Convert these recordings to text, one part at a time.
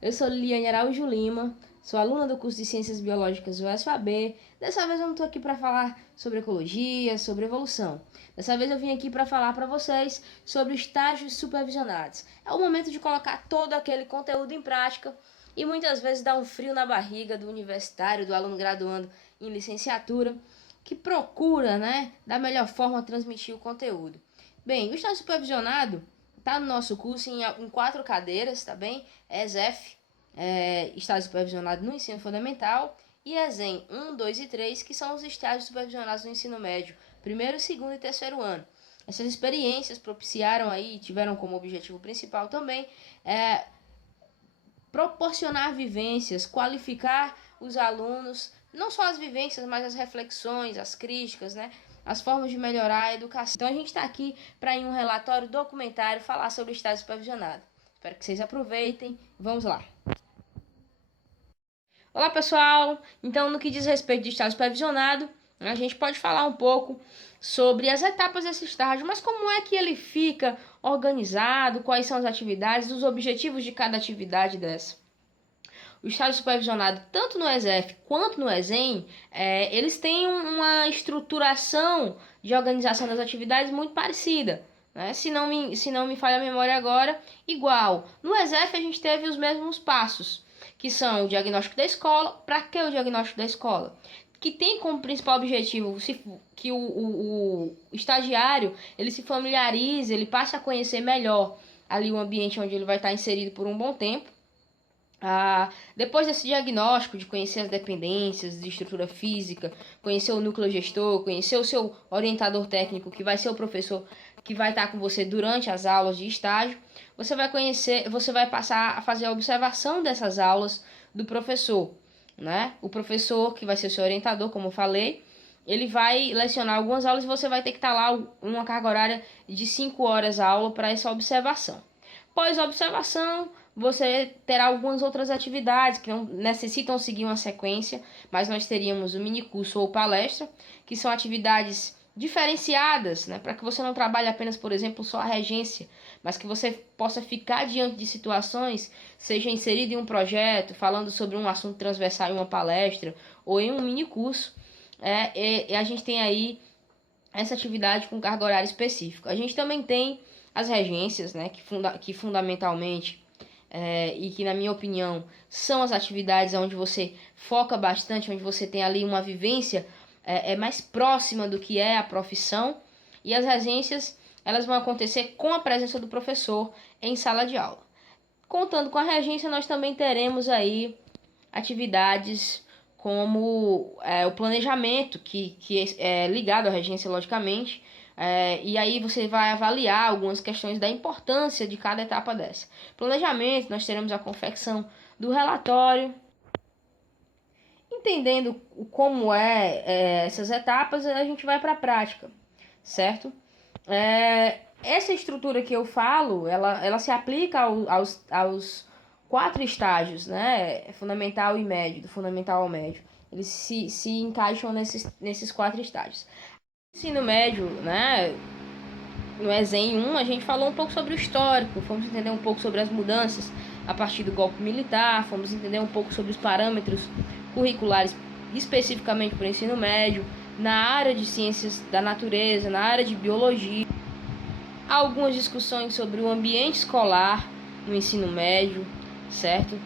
eu sou Liliane Araújo Lima, sou aluna do curso de Ciências Biológicas do UFAB. Dessa vez eu não estou aqui para falar sobre ecologia, sobre evolução. Dessa vez eu vim aqui para falar para vocês sobre estágios supervisionados. É o momento de colocar todo aquele conteúdo em prática e muitas vezes dá um frio na barriga do universitário, do aluno graduando em licenciatura, que procura, da melhor forma transmitir o conteúdo. Bem, o estágio supervisionado está no nosso curso em 4 cadeiras, tá bem? ESEF, estágio supervisionado no ensino fundamental, e ESEM 1, 2 e 3, que são os estágios supervisionados no ensino médio, primeiro, segundo e terceiro ano. Essas experiências propiciaram aí, tiveram como objetivo principal também, proporcionar vivências, qualificar os alunos, não só as vivências, mas as reflexões, as críticas, as formas de melhorar a educação. Então a gente está aqui para, em um relatório documentário, falar sobre o estágio supervisionado. Espero que vocês aproveitem. Vamos lá. Olá, pessoal! Então, no que diz respeito de estágio supervisionado, a gente pode falar um pouco sobre as etapas desse estágio, mas como é que ele fica organizado, quais são as atividades, os objetivos de cada atividade dessa. O estágio supervisionado, tanto no ESEF quanto no ESEM, eles têm uma estruturação de organização das atividades muito parecida. Se não me falha a memória agora, igual. No ESEF a gente teve os mesmos passos, que são o diagnóstico da escola. Para que o diagnóstico da escola? Que tem como principal objetivo que o estagiário ele se familiarize, ele passe a conhecer melhor ali o ambiente onde ele vai estar inserido por um bom tempo. Depois desse diagnóstico, de conhecer as dependências de estrutura física, conhecer o núcleo gestor, conhecer o seu orientador técnico, que vai ser o professor que vai estar com você durante as aulas de estágio, você vai passar a fazer a observação dessas aulas do professor, O professor, que vai ser o seu orientador, como eu falei, ele vai lecionar algumas aulas e você vai ter que estar lá uma carga horária de 5 horas a aula para essa observação. Após a observação, você terá algumas outras atividades que não necessitam seguir uma sequência, mas nós teríamos o minicurso ou palestra, que são atividades diferenciadas, para que você não trabalhe apenas, por exemplo, só a regência, mas que você possa ficar diante de situações, seja inserido em um projeto, falando sobre um assunto transversal em uma palestra ou em um minicurso. E a gente tem aí essa atividade com carga horária específica. A gente também tem as regências, que fundamentalmente, e que na minha opinião são as atividades onde você foca bastante, onde você tem ali uma vivência mais próxima do que é a profissão. E as regências, elas vão acontecer com a presença do professor em sala de aula. Contando com a regência, nós também teremos aí atividades como o planejamento, que é ligado à regência, logicamente. E aí você vai avaliar algumas questões da importância de cada etapa dessa. Planejamento, nós teremos a confecção do relatório. Entendendo como essas etapas, a gente vai para a prática, certo? Essa estrutura que eu falo, ela se aplica aos 4 estágios, fundamental e médio, do fundamental ao médio. Eles se encaixam nesses 4 estágios. Ensino médio, no ESEM 1, a gente falou um pouco sobre o histórico, fomos entender um pouco sobre as mudanças a partir do golpe militar, fomos entender um pouco sobre os parâmetros curriculares especificamente para o ensino médio, na área de ciências da natureza, na área de biologia. Algumas discussões sobre o ambiente escolar no ensino médio, certo?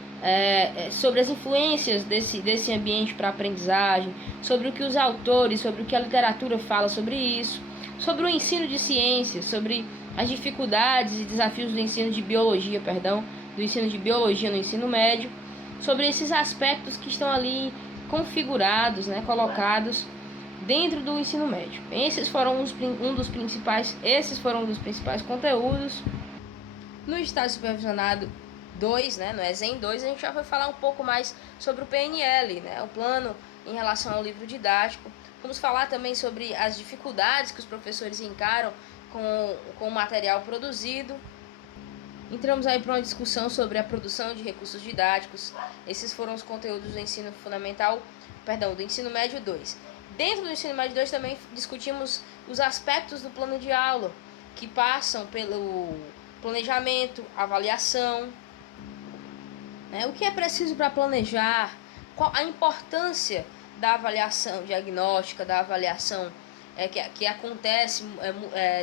Sobre as influências desse ambiente para a aprendizagem, sobre o que os autores, sobre o que a literatura fala sobre isso, sobre o ensino de ciências, sobre as dificuldades e desafios do ensino de biologia, do ensino de biologia no ensino médio, sobre esses aspectos que estão ali configurados, colocados dentro do ensino médio. Esses foram um dos principais conteúdos. No estágio supervisionado 2, no ESEM 2, a gente já vai falar um pouco mais sobre o PNL, o plano em relação ao livro didático. Vamos falar também sobre as dificuldades que os professores encaram com o material produzido. Entramos aí para uma discussão sobre a produção de recursos didáticos. Esses foram os conteúdos do ensino do ensino médio 2. Dentro do ensino médio 2 também discutimos os aspectos do plano de aula, que passam pelo planejamento, avaliação, né? O que é preciso para planejar, qual a importância da avaliação diagnóstica, da avaliação que acontece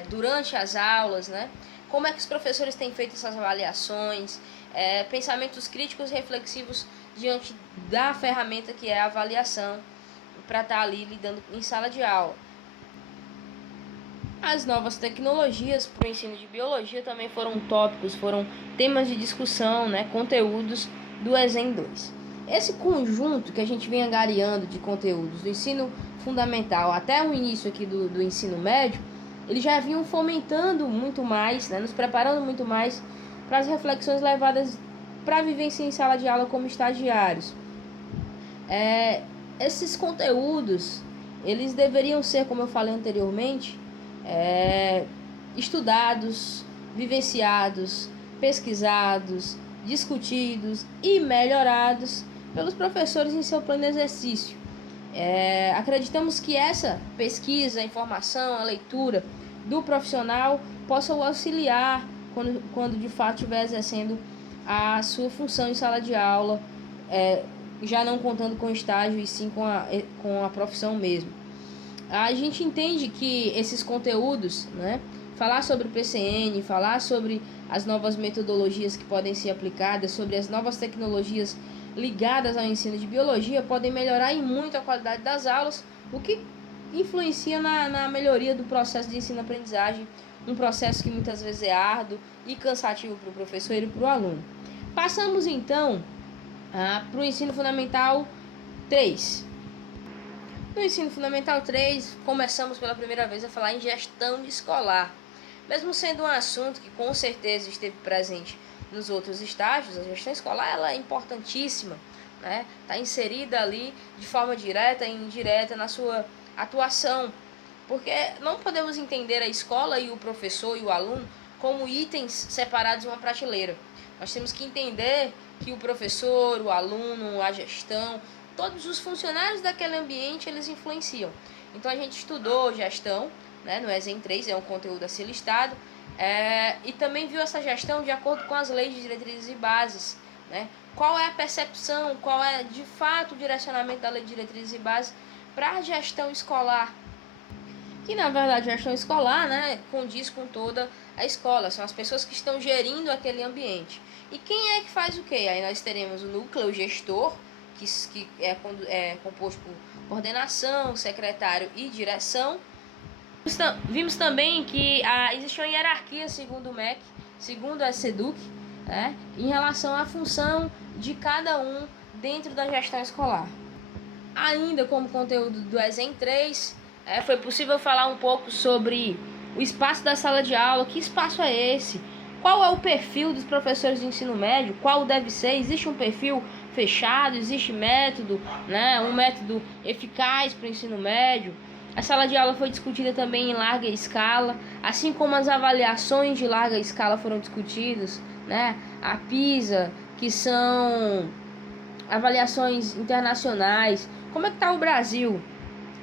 durante as aulas, né? Como é que os professores têm feito essas avaliações, pensamentos críticos e reflexivos diante da ferramenta que é a avaliação, para estar ali lidando em sala de aula. As novas tecnologias para o ensino de biologia também foram tópicos, foram temas de discussão, né, conteúdos do ESEM 2. Esse conjunto que a gente vem angariando de conteúdos do ensino fundamental até o início aqui do ensino médio, eles já vinham fomentando muito mais, né, nos preparando muito mais para as reflexões levadas para a vivência em sala de aula como estagiários. Esses conteúdos, eles deveriam ser, como eu falei anteriormente, estudados, vivenciados, pesquisados, discutidos e melhorados pelos professores em seu pleno exercício. Acreditamos que essa pesquisa, a informação, a leitura do profissional possa o auxiliar quando de fato estiver exercendo a sua função em sala de aula, já não contando com estágio e sim com a profissão mesmo. A gente entende que esses conteúdos, né, falar sobre o PCN, falar sobre as novas metodologias que podem ser aplicadas, sobre as novas tecnologias ligadas ao ensino de biologia, podem melhorar em muito a qualidade das aulas, o que influencia na melhoria do processo de ensino-aprendizagem, um processo que muitas vezes é árduo e cansativo para o professor e para o aluno. Passamos então para o ensino fundamental 3. No ensino fundamental 3, começamos pela primeira vez a falar em gestão escolar. Mesmo sendo um assunto que com certeza esteve presente nos outros estágios, a gestão escolar ela é importantíssima, né? Está inserida ali de forma direta e indireta na sua atuação, porque não podemos entender a escola e o professor e o aluno como itens separados de uma prateleira. Nós temos que entender que o professor, o aluno, a gestão, todos os funcionários daquele ambiente, eles influenciam. Então a gente estudou gestão, né, no ESEM 3, é um conteúdo a ser listado, e também viu essa gestão de acordo com as leis de diretrizes e bases, né? Qual é a percepção, qual é de fato o direcionamento da lei de diretrizes e bases para a gestão escolar. Que na verdade a gestão escolar, né, condiz com toda a escola, são as pessoas que estão gerindo aquele ambiente. E quem é que faz o quê? Aí nós teremos o núcleo gestor, que é composto por coordenação, secretário e direção. Vimos também que existe uma hierarquia segundo o MEC, segundo a SEDUC, né, em relação à função de cada um dentro da gestão escolar. Ainda como conteúdo do ESEM 3, foi possível falar um pouco sobre o espaço da sala de aula, que espaço é esse, qual é o perfil dos professores de ensino médio, qual deve ser, existe um perfil fechado, existe método, né, um método eficaz para o ensino médio. A sala de aula foi discutida também em larga escala, assim como as avaliações de larga escala foram discutidas, né, a PISA, que são avaliações internacionais. Como é que está o Brasil?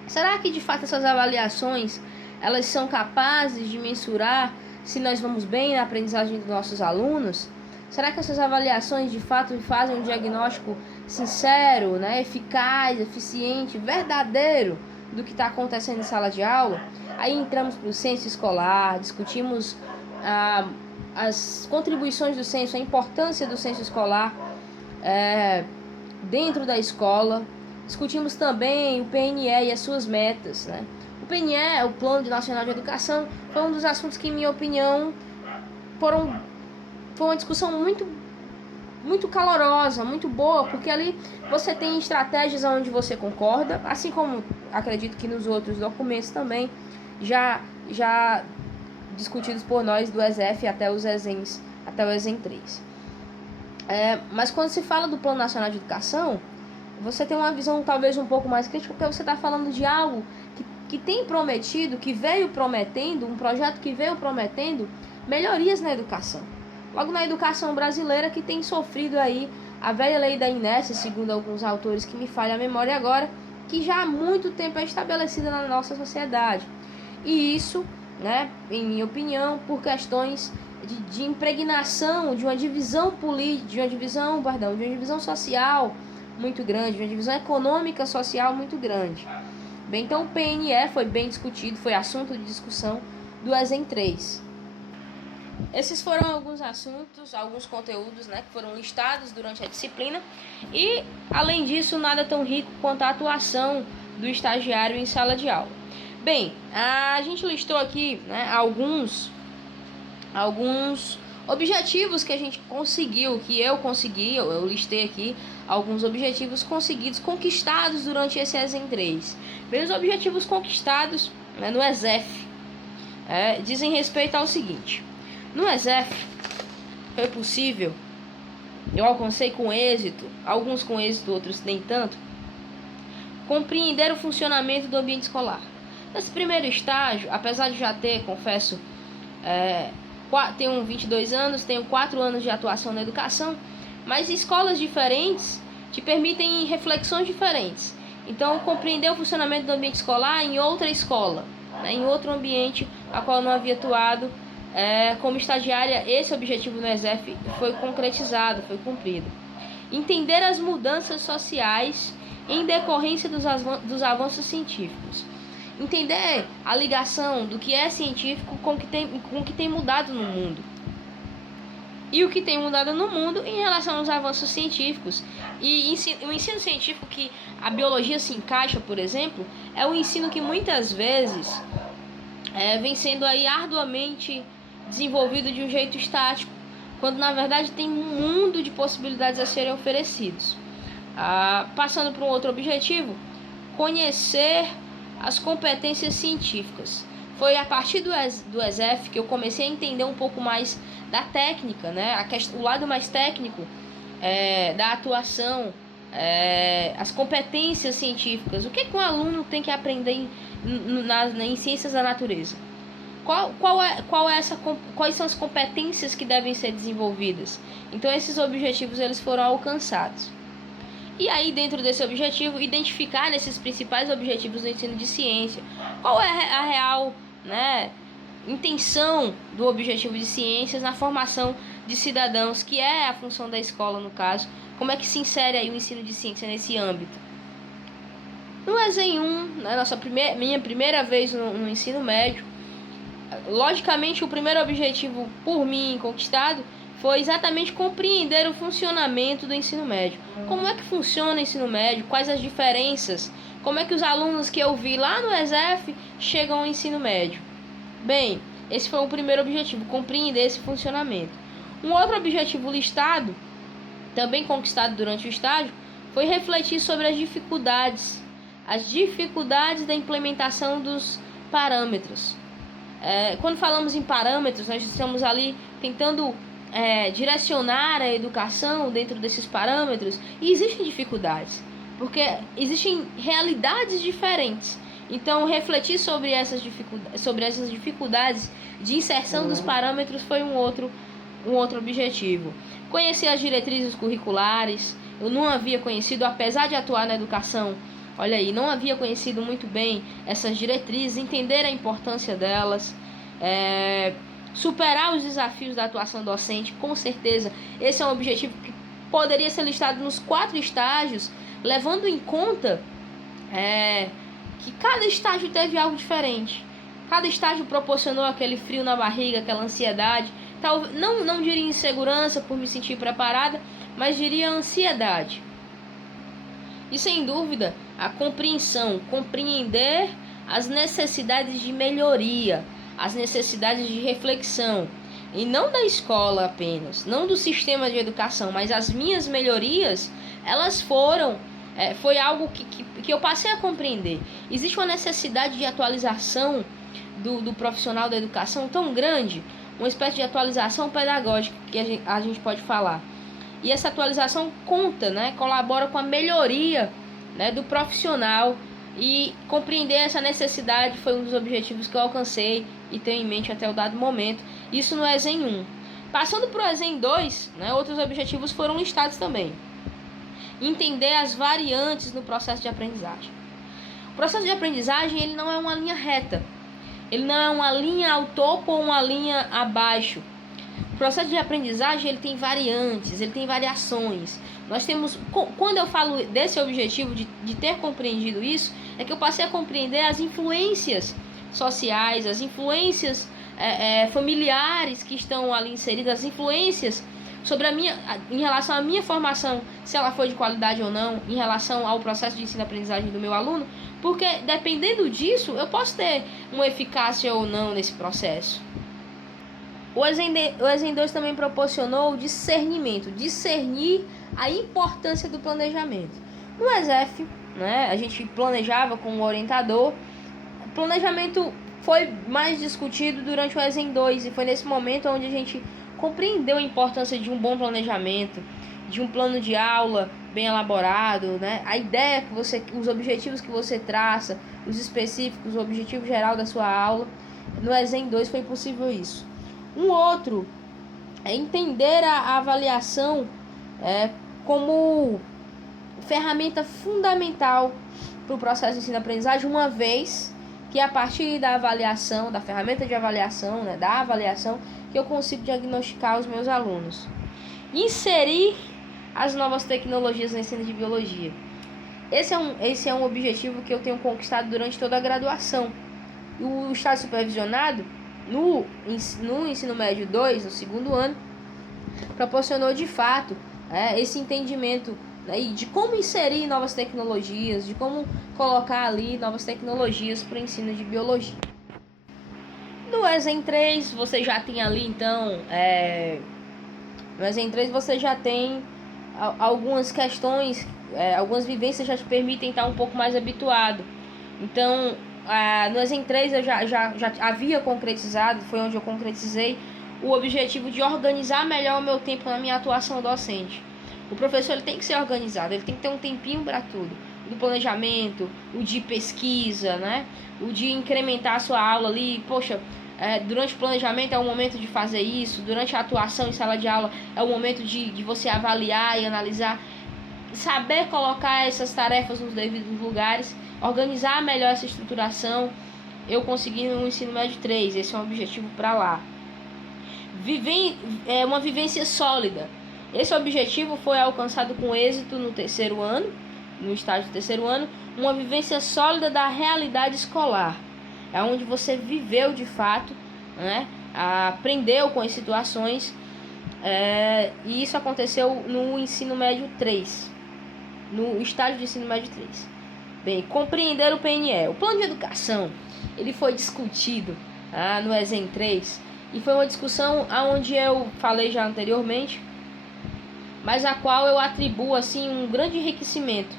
Será que de fato essas avaliações elas são capazes de mensurar se nós vamos bem na aprendizagem dos nossos alunos? Será que essas avaliações de fato fazem um diagnóstico sincero, né, eficaz, eficiente, verdadeiro do que está acontecendo em sala de aula? Aí entramos para o censo escolar, discutimos as contribuições do censo, a importância do censo escolar dentro da escola. Discutimos também o PNE e as suas metas, né? O PNE, o Plano Nacional de Educação, foi um dos assuntos que, em minha opinião, foi uma discussão muito calorosa, muito boa, porque ali você tem estratégias onde você concorda, assim como acredito que nos outros documentos também, já discutidos por nós do ESEF até o ESEM 3. Mas quando se fala do Plano Nacional de Educação, você tem uma visão talvez um pouco mais crítica, porque você está falando de algo que tem prometido, que veio prometendo, um projeto que veio prometendo melhorias na educação. Logo na educação brasileira, que tem sofrido aí a velha lei da inércia, segundo alguns autores que me falha a memória agora, que já há muito tempo é estabelecida na nossa sociedade. E isso, né, em minha opinião, por questões de impregnação de uma divisão política, de uma divisão social muito grande, de uma divisão econômica social muito grande. Bem, então o PNE foi bem discutido, foi assunto de discussão do ESEM 3. Esses foram alguns assuntos, alguns conteúdos, né, que foram listados durante a disciplina. E, além disso, nada tão rico quanto a atuação do estagiário em sala de aula. Bem, a gente listou aqui, né, alguns objetivos que a gente conseguiu, que eu consegui, eu listei aqui alguns objetivos conseguidos, conquistados durante esse ESEM 3. Bem, os objetivos conquistados, né, no ESEF dizem respeito ao seguinte: no ESEF foi possível, eu alcancei com êxito, alguns com êxito, outros nem tanto, compreender o funcionamento do ambiente escolar. Nesse primeiro estágio, apesar de já ter, confesso, tenho 22 anos, tenho 4 anos de atuação na educação, mas escolas diferentes te permitem reflexões diferentes. Então, compreender o funcionamento do ambiente escolar em outra escola, né, em outro ambiente a qual eu não havia atuado como estagiária, esse objetivo no ESEF foi concretizado, foi cumprido. Entender as mudanças sociais em decorrência dos avanços científicos. Entender a ligação do que é científico com o que tem mudado no mundo. E o que tem mudado no mundo em relação aos avanços científicos. E o ensino científico que a biologia se encaixa, por exemplo, é um ensino que muitas vezes vem sendo aí arduamente desenvolvido de um jeito estático, quando na verdade tem um mundo de possibilidades a serem oferecidos. Passando para um outro objetivo, conhecer as competências científicas. Foi a partir do ESEF que eu comecei a entender um pouco mais da técnica, né? O lado mais técnico da atuação, as competências científicas. O que um aluno tem que aprender em ciências da natureza? Quais são as competências que devem ser desenvolvidas? Então esses objetivos eles foram alcançados. E aí, dentro desse objetivo, identificar nesses principais objetivos do ensino de ciência qual é a real, né, intenção do objetivo de ciências na formação de cidadãos, que é a função da escola no caso. Como é que se insere aí o ensino de ciência nesse âmbito? No ESEM 1, né, minha primeira vez no ensino médio, logicamente o primeiro objetivo por mim conquistado foi exatamente compreender o funcionamento do ensino médio. Como é que funciona o ensino médio? Quais as diferenças? Como é que os alunos que eu vi lá no ESEF chegam ao ensino médio? Bem, esse foi o primeiro objetivo, compreender esse funcionamento. Um outro objetivo listado, também conquistado durante o estágio, foi refletir sobre as dificuldades da implementação dos parâmetros. Quando falamos em parâmetros, nós estamos ali tentando direcionar a educação dentro desses parâmetros, e existem dificuldades, porque existem realidades diferentes. Então, refletir sobre essas dificuldades de inserção dos parâmetros foi um outro objetivo. Conhecer as diretrizes curriculares, eu não havia conhecido, apesar de atuar na educação, olha aí, não havia conhecido muito bem essas diretrizes, entender a importância delas, superar os desafios da atuação docente. Com certeza, esse é um objetivo que poderia ser listado nos 4 estágios, levando em conta que cada estágio teve algo diferente. Cada estágio proporcionou aquele frio na barriga, aquela ansiedade. Não diria insegurança por me sentir preparada, mas diria ansiedade. E sem dúvida, a compreensão, compreender as necessidades de melhoria, as necessidades de reflexão, e não da escola apenas, não do sistema de educação, mas as minhas melhorias, elas foi algo que eu passei a compreender. Existe uma necessidade de atualização do profissional da educação tão grande, uma espécie de atualização pedagógica que a gente pode falar. E essa atualização conta, né, colabora com a melhoria, né, do profissional, e compreender essa necessidade foi um dos objetivos que eu alcancei e tenho em mente até o dado momento. Isso no ESEM 1. Passando para o ESEM 2, né, outros objetivos foram listados também. Entender as variantes no processo de aprendizagem. O processo de aprendizagem ele não é uma linha reta. Ele não é uma linha ao topo ou uma linha abaixo. O processo de aprendizagem ele tem variantes, ele tem variações. Nós temos, quando eu falo desse objetivo de ter compreendido isso, é que eu passei a compreender as influências sociais, as influências familiares que estão ali inseridas, as influências sobre em relação à minha formação, se ela foi de qualidade ou não, em relação ao processo de ensino-aprendizagem do meu aluno, porque dependendo disso, eu posso ter uma eficácia ou não nesse processo. O ESEM 2 também proporcionou o discernimento, discernir a importância do planejamento. No ESEF, né, a gente planejava com o orientador. O planejamento foi mais discutido durante o ESEM 2 e foi nesse momento onde a gente compreendeu a importância de um bom planejamento, de um plano de aula bem elaborado, né? A ideia que os objetivos que você traça, os específicos, o objetivo geral da sua aula. No ESEM 2 foi possível isso. Um outro é entender a avaliação como ferramenta fundamental para o processo de ensino-aprendizagem, uma vez que a partir da avaliação, da ferramenta de avaliação, né, da avaliação, que eu consigo diagnosticar os meus alunos. Inserir as novas tecnologias no ensino de biologia. Esse é um objetivo que eu tenho conquistado durante toda a graduação. O estágio supervisionado, no ensino médio 2, no segundo ano, proporcionou de fato esse entendimento, né, de como inserir novas tecnologias, de como colocar ali novas tecnologias para o ensino de biologia. No ESEM 3 você já tem ali então, no ESEM 3 você já tem algumas questões, algumas vivências já te permitem estar um pouco mais habituado. Então, no ESEM 3 eu já havia concretizado, foi onde eu concretizei o objetivo de organizar melhor o meu tempo na minha atuação docente. O professor ele tem que ser organizado, ele tem que ter um tempinho para tudo. O do planejamento, o de pesquisa, né? O de incrementar a sua aula ali. Poxa, durante o planejamento é o momento de fazer isso. Durante a atuação em sala de aula é o momento de você avaliar e analisar. Saber colocar essas tarefas nos devidos lugares, organizar melhor essa estruturação. Eu consegui no ensino médio 3, esse é um objetivo para lá. Uma vivência sólida. Esse objetivo foi alcançado com êxito no terceiro ano, no estágio do terceiro ano. Uma vivência sólida da realidade escolar. É onde você viveu de fato, né? Aprendeu com as situações. E isso aconteceu no ensino médio 3. No estágio de ensino médio 3. Bem, compreender o PNE. O plano de educação, ele foi discutido no ESEM 3. E foi uma discussão onde eu falei já anteriormente, mas a qual eu atribuo assim um grande enriquecimento.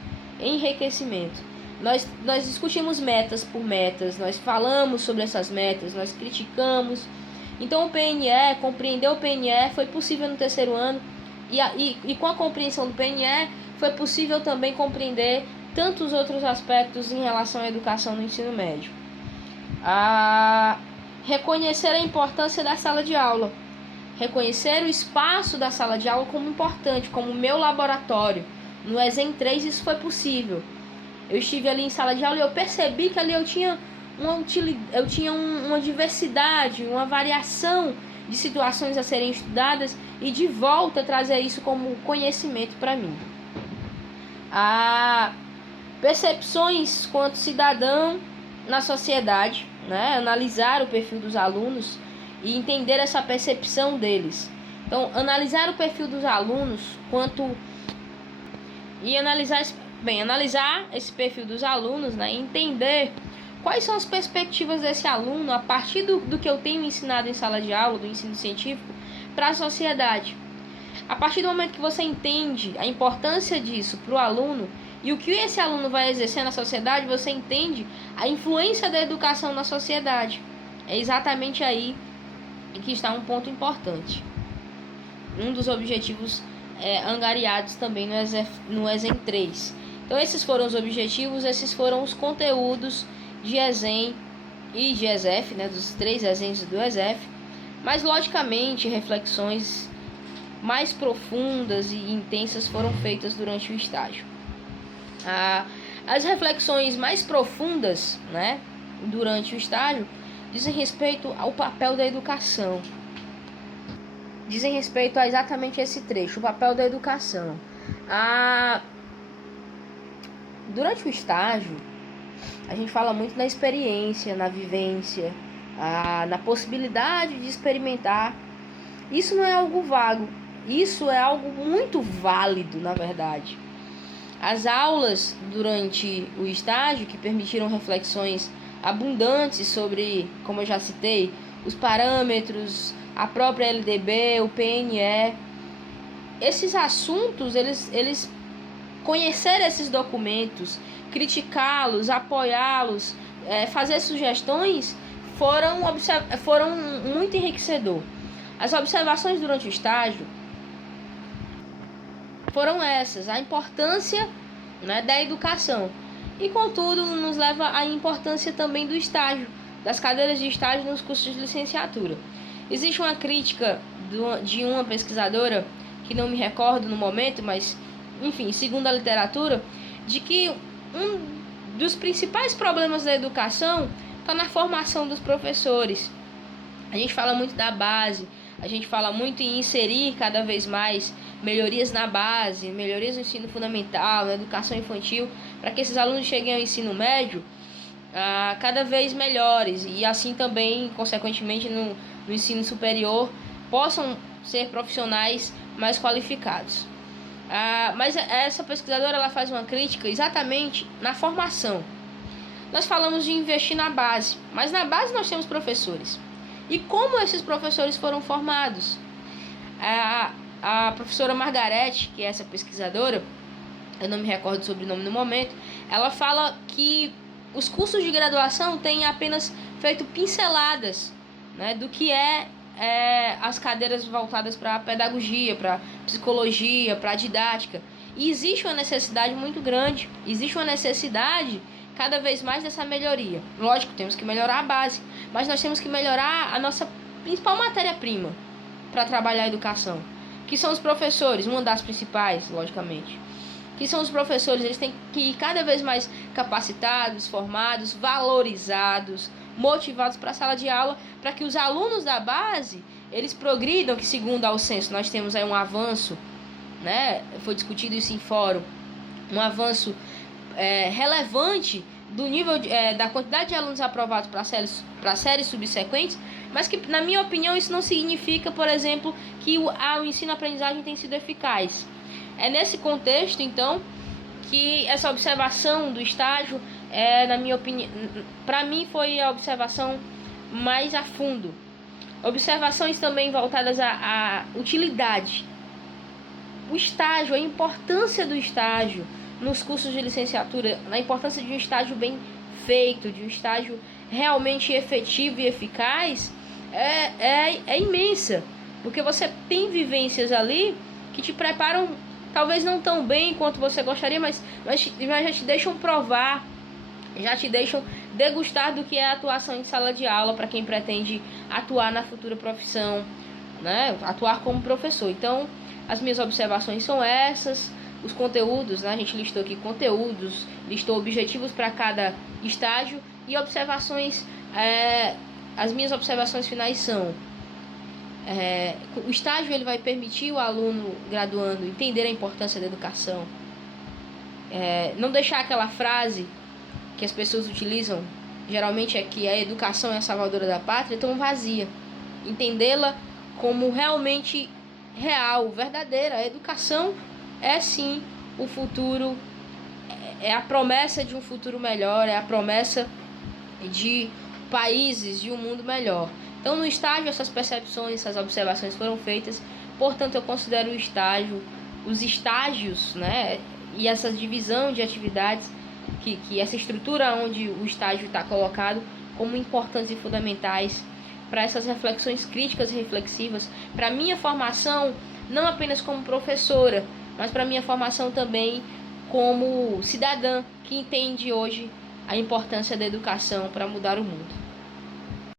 Nós discutimos metas por metas, nós falamos sobre essas metas, nós criticamos. Então o PNE, compreender o PNE foi possível no terceiro ano, e com a compreensão do PNE foi possível também compreender tantos outros aspectos em relação à educação no ensino médio. Reconhecer a importância da sala de aula. Reconhecer o espaço da sala de aula como importante, como meu laboratório. No ESEM 3 isso foi possível. Eu estive ali em sala de aula e eu percebi que ali eu tinha uma diversidade, uma variação de situações a serem estudadas e de volta trazer isso como conhecimento para mim. Percepções quanto cidadão na sociedade, né? Analisar o perfil dos alunos e entender essa percepção deles. Então, analisar o perfil dos alunos analisar esse perfil dos alunos, né? Entender quais são as perspectivas desse aluno a partir do que eu tenho ensinado em sala de aula, do ensino científico, para a sociedade. A partir do momento que você entende a importância disso para o aluno e o que esse aluno vai exercer na sociedade, você entende a influência da educação na sociedade. É exatamente aí que está um ponto importante. Um dos objetivos angariados também no ESEM 3. Então esses foram os objetivos, esses foram os conteúdos de ESEM e de ESEF, né, dos 3 ESEMs do ESEF. Mas logicamente reflexões mais profundas e intensas foram feitas durante o estágio. As reflexões mais profundas, né, durante o estágio dizem respeito ao papel da educação. dizem respeito a exatamente esse trecho, o papel da educação. Durante o estágio, a gente fala muito na experiência, na vivência, na possibilidade de experimentar. Isso não é algo vago, isso é algo muito válido, na verdade. As aulas durante o estágio, que permitiram reflexões abundantes sobre, como eu já citei, os parâmetros, a própria LDB, o PNE, esses assuntos, eles conhecer esses documentos, criticá-los, apoiá-los, fazer sugestões, foram muito enriquecedor. As observações durante o estágio foram essas, a importância, né, da educação. E, contudo, nos leva à importância também do estágio, das cadeiras de estágio nos cursos de licenciatura. Existe uma crítica de uma pesquisadora, que não me recordo no momento, mas, enfim, segundo a literatura, de que um dos principais problemas da educação está na formação dos professores. A gente fala muito da base, a gente fala muito em inserir cada vez mais melhorias na base, melhorias no ensino fundamental, na educação infantil, para que esses alunos cheguem ao ensino médio cada vez melhores e assim também, consequentemente, no ensino superior, possam ser profissionais mais qualificados. Mas essa pesquisadora, ela faz uma crítica exatamente na formação. Nós falamos de investir na base, mas na base nós temos professores. E como esses professores foram formados? A professora Margarete, que é essa pesquisadora, eu não me recordo o sobrenome no momento, ela fala que os cursos de graduação têm apenas feito pinceladas, né, do que as cadeiras voltadas para a pedagogia, para psicologia, para a didática. E existe uma necessidade muito grande, existe uma necessidade cada vez mais dessa melhoria. Lógico, temos que melhorar a base, mas nós temos que melhorar a nossa principal matéria-prima para trabalhar a educação, que são os professores, uma das principais, logicamente. Que são os professores, eles têm que ir cada vez mais capacitados, formados, valorizados, motivados para a sala de aula, para que os alunos da base, eles progridam, que segundo ao censo nós temos aí um avanço, né? Foi discutido isso em fórum, um avanço relevante do nível da quantidade de alunos aprovados para séries subsequentes, mas que, na minha opinião, isso não significa, por exemplo, que o ensino-aprendizagem tem sido eficaz. É nesse contexto, então, que essa observação do estágio, na minha opinião, para mim foi a observação mais a fundo. Observações também voltadas à utilidade. O estágio, a importância do estágio nos cursos de licenciatura, a importância de um estágio bem feito, de um estágio realmente efetivo e eficaz, é imensa. Porque você tem vivências ali que te preparam, talvez não tão bem quanto você gostaria, mas já te deixam provar, já te deixam degustar do que é a atuação em sala de aula para quem pretende atuar na futura profissão, né? Atuar como professor. Então, as minhas observações são essas. Os conteúdos, né? A gente listou aqui conteúdos, listou objetivos para cada estágio e observações. As minhas observações finais são: o estágio ele vai permitir o aluno graduando entender a importância da educação, não deixar aquela frase que as pessoas utilizam, geralmente é que a educação é a salvadora da pátria, tão vazia. Entendê-la como realmente real, verdadeira. A educação é sim o futuro, é a promessa de um futuro melhor, é a promessa de países, de um mundo melhor. Então, no estágio, essas percepções, essas observações foram feitas. Portanto, eu considero o estágio, os estágios, né, e essa divisão de atividades, que essa estrutura onde o estágio está colocado, como importantes e fundamentais para essas reflexões críticas e reflexivas, para a minha formação, não apenas como professora, mas para a minha formação também como cidadã que entende hoje a importância da educação para mudar o mundo.